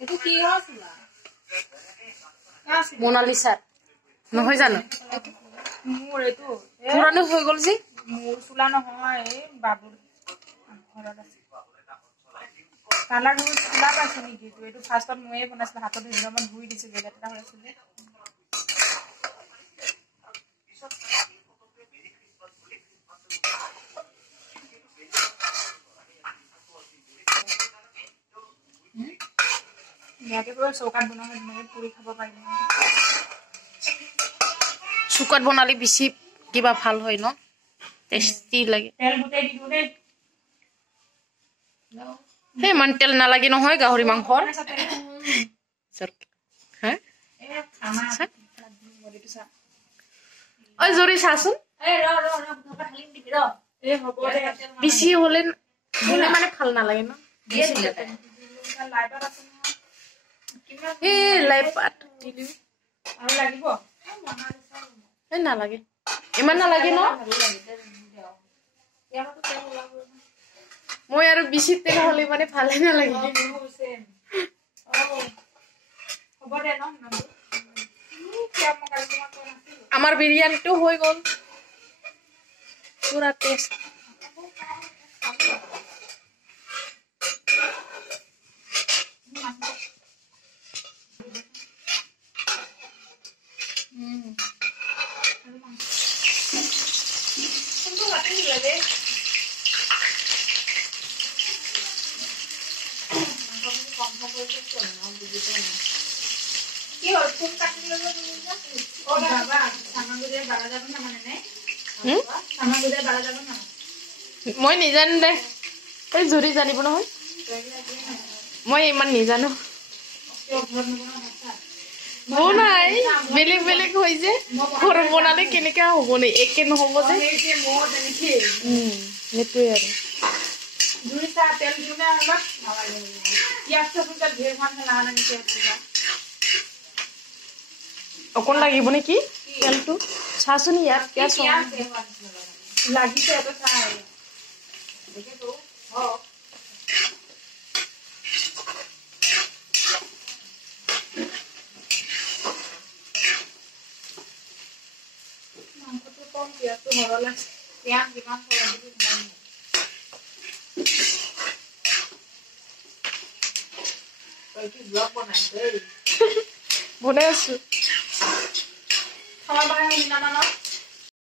এইটো কি আছিল মোনালিসা নহয় জানো মোৰ এইটো পুৰানো হৈ গল যে মোৰ চুলা নহয় এই বাবুৰ ঘৰত আছে কালাৰ হৈ চুলা পাইছে নেকি এইটো ফাৰ্ষ্টত ময়ে বনাইছিলো হাতত ধুই ধুই দিছে জেগাটা হৈ আছিল ইয়াতে পুৰা চৌকাত বনোৱা হয় ধুনীয়াকে পুৰি খাব পাৰিম চুকাত বনালে বেছি কিবা ভাল হয় ন টেস্টি লাগে তেল গুটাই দিও দে হে মান তেল নালাগে নহয় গাহৰি মাংসৰ হা এ খানা মৰিটো চা ঐ জৰি চাচোন এ ৰ ধকা ঢালিম দিবি ৰ এ হ'ব দে বেছি হলে মানে ভাল নালাগে ন বেছি লাইটত আছে এ লাই পাত দিলি আৰু লাগিব এ নালাগে ইমান নালাগে ন মই আৰু বেছি তেল হলে মানে ভালে নালাগে হ'ব দে ন আমাৰ বিৰিয়ানীটো হৈ গল পুৰা টেষ্ট মই নিজানো দে এই জুৰি জানিব নহয় মই ইমান নিজানো বনাই বেলেগ বেলেগ হৈ যে ঘৰত বনালে কেনেকা হ'ব নে একে নহ'ব যে সেইটোৱে আৰু জুইটা তেল দিও না অলপ নালাগে পিয়াজটো সুন্দৰ ধেৰ মান লাগা নেকি অকণ লাগিব নেকি তেলটো চাচোন ইয়াত পিয়াজ লাগিছে এটা চাই দেখে তো মাংসটো কম পিয়াজটো হৰল আছে পিয়াজ যিমান হৰল দিবি সিমান কি ব্লগ বনাই দেই বনাই আছো খালা বাই মিনা মানত